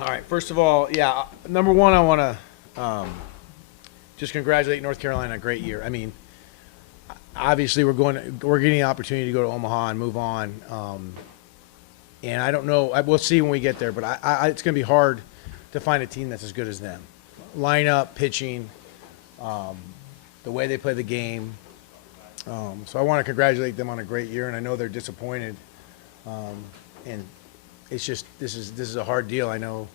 All right. First of all, yeah. Number one, I want to just congratulate North Carolina on a great year. I mean, obviously we're getting the opportunity to go to Omaha and move on. And I don't know. We'll see when we get there, but it's going to be hard to find a team that's as good as them. Lineup, pitching, the way they play the game. So I want to congratulate them on a great year, and I know they're disappointed. And it's just this is a hard deal. I know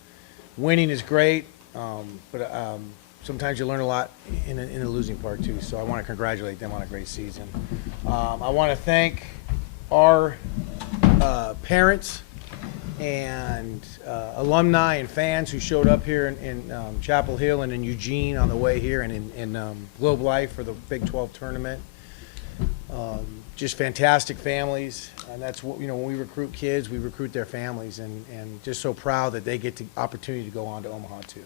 winning is great, but sometimes you learn a lot in the losing part too. So I want to congratulate them on a great season. I want to thank our parents and alumni and fans who showed up here in Chapel Hill and in Eugene on the way here, and in Globe Life for the Big 12 tournament. Just fantastic families, and that's what, when we recruit kids, we recruit their families, and just so proud that they get the opportunity to go on to Omaha too.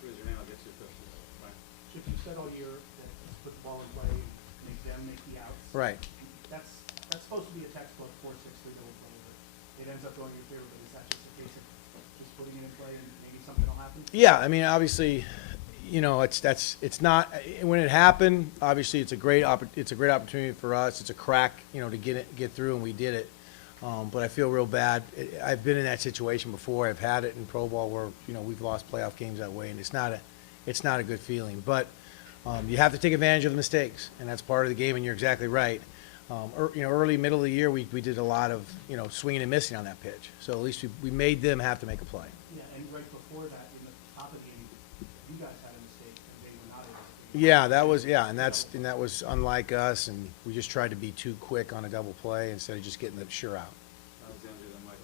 Raise your hand, I'll get you a question. Chip, you said all year that let's put the ball in play, make them make the outs. Right. That's supposed to be a textbook 4-6 middle play, but it ends up going in your favor. But is that just a case of just putting it in play and maybe something will happen? Yeah, I mean, obviously, it's not when it happened. Obviously, it's a great opportunity for us. It's a crack, to get through, and we did it. But I feel real bad. I've been in that situation before. I've had it in pro ball where we've lost playoff games that way, and it's not a good feeling. But you have to take advantage of the mistakes, and that's part of the game. And you're exactly right. Early middle of the year, we did a lot of swinging and missing on that pitch. So at least we made them have to make a play. Yeah, and right before that, in the top of the game, you guys had a mistake and they were not able to. And that was unlike us, and we just tried to be too quick on a double play instead of just getting the sure out. Alexander, then Michael.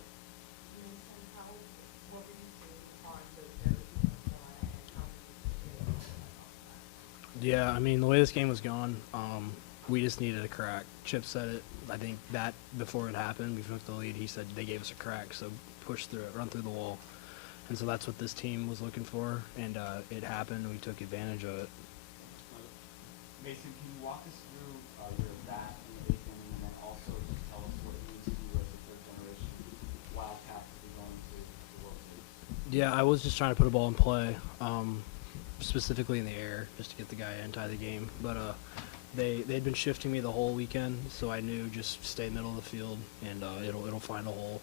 Yeah, I mean, the way this game was going, we just needed a crack. Chip said it. I think that before it happened, we took the lead. He said they gave us a crack, so push through it, run through the wall. And so that's what this team was looking for, and it happened. We took advantage of it. Mason, can you walk us through your bat in the eighth inning, and then also just tell us what it means to you as a third-generation Wildcat to be going to the World Series? Yeah, I was just trying to put a ball in play, specifically in the air, just to get the guy in, tie the game. But they'd been shifting me the whole weekend, so I knew just stay middle of the field, and it'll find a hole.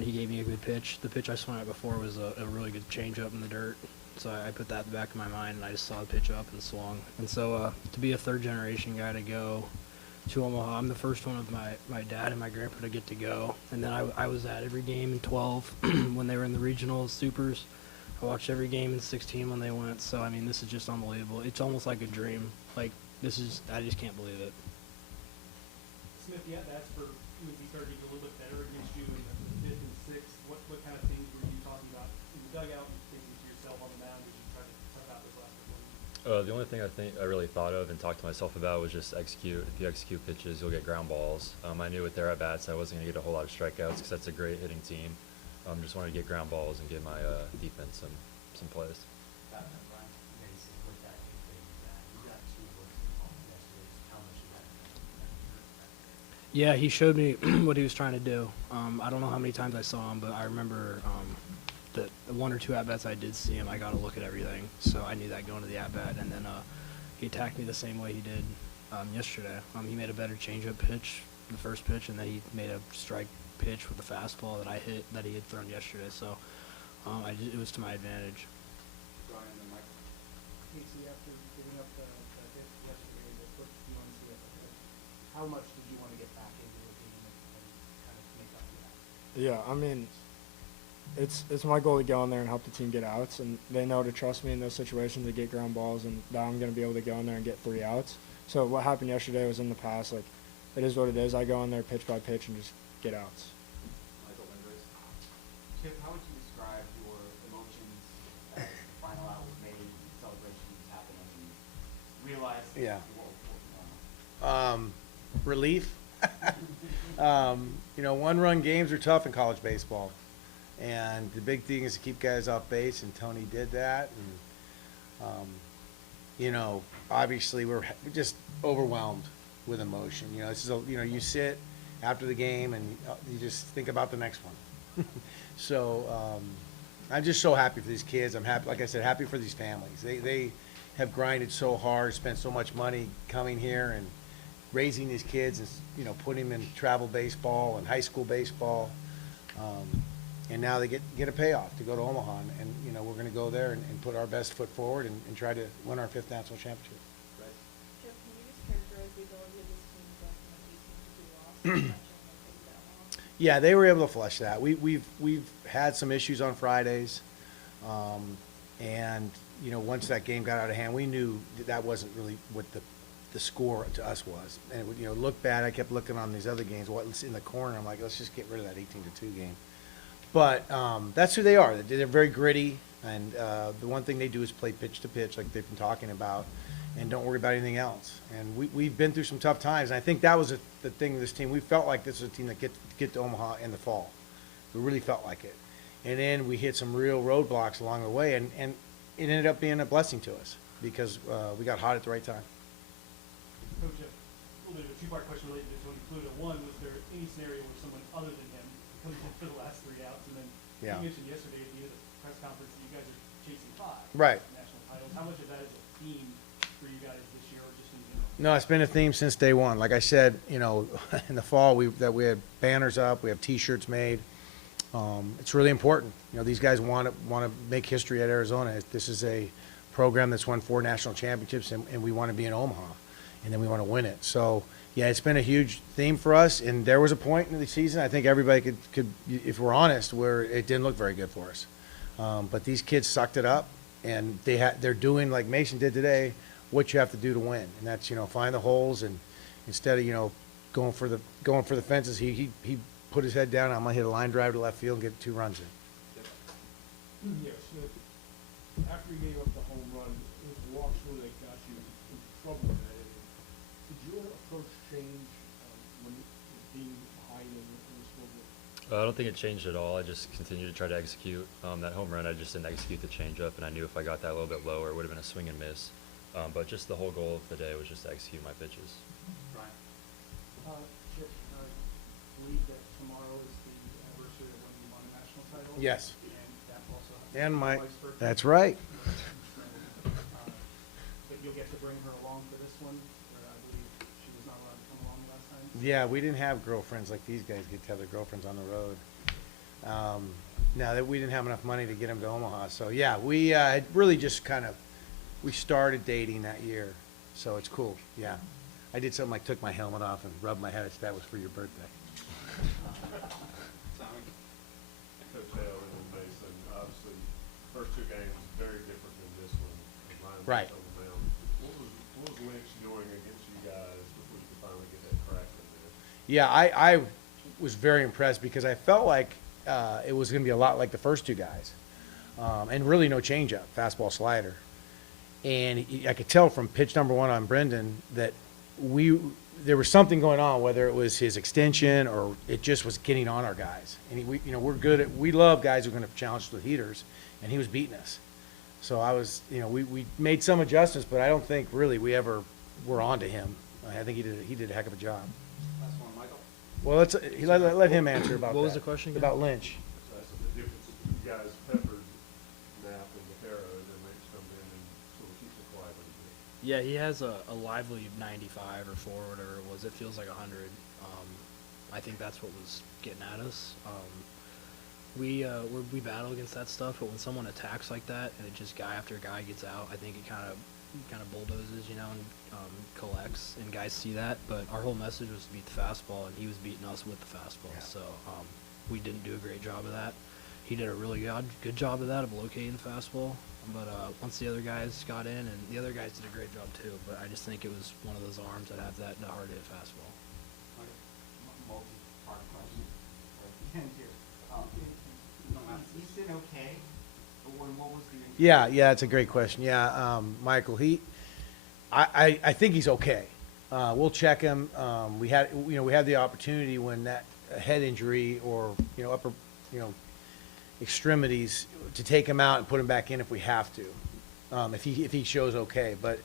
He gave me a good pitch. The pitch I swung at before was a really good changeup in the dirt, so I put that in the back of my mind, and I just saw the pitch up and swung. And so to be a third-generation guy to go to Omaha, I'm the first one of my dad and my grandpa to get to go. And then I was at every game in 12 when they were in the regional supers. I watched every game in 16 when they went. So, I mean, this is just unbelievable. It's almost like a dream. Like, I just can't believe it. Smith, yeah, that's for UNC started to get a little bit better against you in the fifth and sixth. What kind of things were you talking about in the dugout and thinking to yourself on the mound as you tried to tough out those last couple of weeks? The only thing I really thought of and talked to myself about was just execute. If you execute pitches, you'll get ground balls. I knew with their at-bats I wasn't going to get a whole lot of strikeouts because that's a great hitting team. Just wanted to get ground balls and give my defense some plays. Brian Mason, with that you got 2 words to call yesterday. How much you had to Yeah, he showed me what he was trying to do. I don't know how many times I saw him, but I remember the 1 or 2 at-bats I did see him, I got to look at everything. So I knew that going to the at-bat. And then he attacked me the same way he did yesterday. He made a better changeup pitch, the first pitch, and then he made a strike pitch with the fastball that I hit that he had thrown yesterday. So it was to my advantage. Brian and Michael. Casey, after giving up the hit yesterday, the put UNC at the hit, how much did you want to get back into the game and kind of make up for that? Yeah, I mean, it's my goal to go in there and help the team get outs, and they know to trust me in those situations to get ground balls, and that I'm going to be able to go in there and get 3 outs. So what happened yesterday was in the past. Like, it is what it is. I go in there pitch by pitch and just get outs. Michael Linders. Chip, how would you describe your emotions as the final out was made, celebrations happened, and you realized Yeah. what was going on? Relief. 1-run games are tough in college baseball, and the big thing is to keep guys off base, and Tony did that. And obviously we're just overwhelmed with emotion. This is you sit after the game and you just think about the next one. So I'm just so happy for these kids. I'm happy, like I said, happy for these families. They have grinded so hard, spent so much money coming here and raising these kids and, you know, putting them in travel baseball and high school baseball. And now they get a payoff to go to Omaha. And you know, we're going to go there and put our best foot forward and try to win our 5th national championship. Jeff, can you just characterize the ability of this team to go from an 18-2 loss to that long? Yeah, they were able to flush that. We've had some issues on Fridays, and you know, once that game got out of hand, we knew that wasn't really what the score to us was. And it would, you know, look bad. I kept looking on these other games, what's in the corner. I'm like, let's just get rid of that 18-2 game. But that's who they are. They're very gritty, and the one thing they do is play pitch to pitch, like they've been talking about, and don't worry about anything else. And we've been through some tough times, and I think that was the thing with this team. We felt like this was a team that get to Omaha in the fall. We really felt like it. And then we hit some real roadblocks along the way, and it ended up being a blessing to us because we got hot at the right time. Coach, a little bit of a two-part question related to Tony Pluto. One, was there any scenario where someone other than him comes in for the last 3 outs? And then Yeah. you mentioned yesterday at the end of the press conference that you guys are chasing 5 Right. national titles. How much of that is a theme for you guys this year or just in general? No, it's been a theme since day one. Like I said, you know, in the fall we had banners up, we have T-shirts made. It's really important. You know, these guys want to make history at Arizona. This is a program that's won 4 national championships, and we want to be in Omaha, and then we want to win it. So yeah, it's been a huge theme for us. And there was a point in the season, I think everybody could, if we're honest, where it didn't look very good for us. But these kids sucked it up, and they're doing like Mason did today, what you have to do to win, and that's, you know, find the holes, and instead of, you know, going for the fences, he put his head down. I'm gonna hit a line drive to left field and get 2 runs in. Yes, after you gave up the home run, it was a walk-through that got you in trouble in that inning. Did your approach change when being behind in the scoreboard? I don't think it changed at all. I just continued to try to execute. That home run, I just didn't execute the changeup, and I knew if I got that a little bit lower, it would have been a swing and miss. But just the whole goal of the day was just to execute my pitches. Brian? Chip, I believe that tomorrow is the anniversary of when you won the national title. Yes. And that also happens And to be my, wife's birthday. that's right. But you'll get to bring her along for this one, where I believe she was not allowed to come along last time. Yeah, we didn't have girlfriends like these guys get to have their girlfriends on the road. Now that we didn't have enough money to get them to Omaha, so yeah, we had really just we started dating that year, so it's cool. Yeah, I did something like took my helmet off and rubbed my head. I said, that was for your birthday. Tommy? Coach Hale and Mason, obviously, first 2 games very different than this one. Line Right. on the mound. What was Lynch doing against you guys before you could finally get that crack in there? Yeah, I was very impressed because I felt like it was going to be a lot like the first 2 guys, and really no changeup, fastball slider. And I could tell from pitch number 1 on Brendan that there was something going on, whether it was his extension or it just was getting on our guys. And we love guys who are going to challenge the heaters, and he was beating us. So we made some adjustments, but I don't think really we ever were on to him. I think he did a heck of a job. Last one, Michael? Well, let him answer about What was that. the question again? About Lynch. So that's the difference. You guys peppered Knapp and Vaquero, and then Lynch comes in and sort of keeps it quiet a little bit. Yeah, he has a lively 95 or 4, whatever it was. It feels like 100. I think that's what was getting at us. We battle against that stuff, but when someone attacks like that and it just guy after guy gets out, I think it kind of bulldozes, you know, and collects, and guys see that. But our whole message was to beat the fastball, and he was beating us with the fastball. Yeah. So we didn't do a great job of that. He did a really good job of that, of locating the fastball. But once the other guys got in, and the other guys did a great job too, but I just think it was one of those arms that have that hard hit fastball. Multi-part question at the end here. He's been okay, but what was the injury? Yeah, it's a great question. Yeah, Michael, I think he's okay. We'll check him. We had the opportunity when that head injury or upper extremities to take him out and put him back in if we have to, if he shows okay. But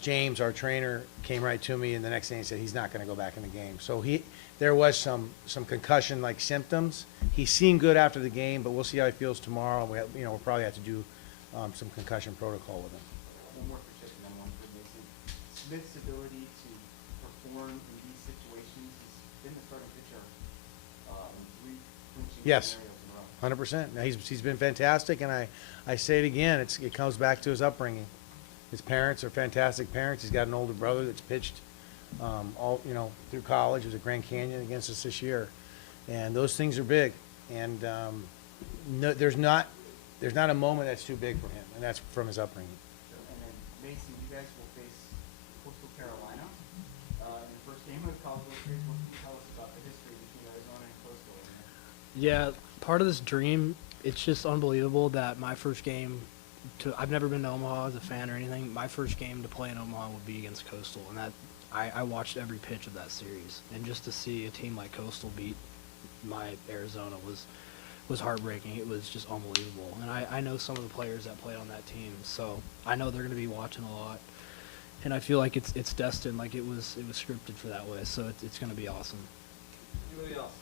James, our trainer, came right to me, and the next day he said he's not going to go back in the game. So there was some concussion like symptoms. he seemed good after the game, but we'll see how he feels tomorrow. We'll probably have to do some concussion protocol with him. One more for Chip and then one for Mason. Smith's ability to perform in these situations, he's been the starting pitcher in 3 clinching Yes. scenarios in a row. 100%. Now he's been fantastic, and I say it again. It comes back to his upbringing. His parents are fantastic parents. He's got an older brother that's pitched all through college. He was at Grand Canyon against us this year, and those things are big. And no, there's not a moment that's too big for him, and that's from his upbringing. And then Mason, you guys will face Coastal Carolina in the first game of the College World Series. What can you tell us about the history between Arizona and Coastal? Yeah, part of this dream, it's just unbelievable that my first game I've never been to Omaha as a fan or anything. My first game to play in Omaha would be against Coastal, and that I watched every pitch of that series. And just to see a team like Coastal beat my Arizona was heartbreaking. It was just unbelievable. And I know some of the players that played on that team, so I know they're going to be watching a lot. And I feel like it's destined, like it was scripted for that way. So it's going to be awesome. Anybody else?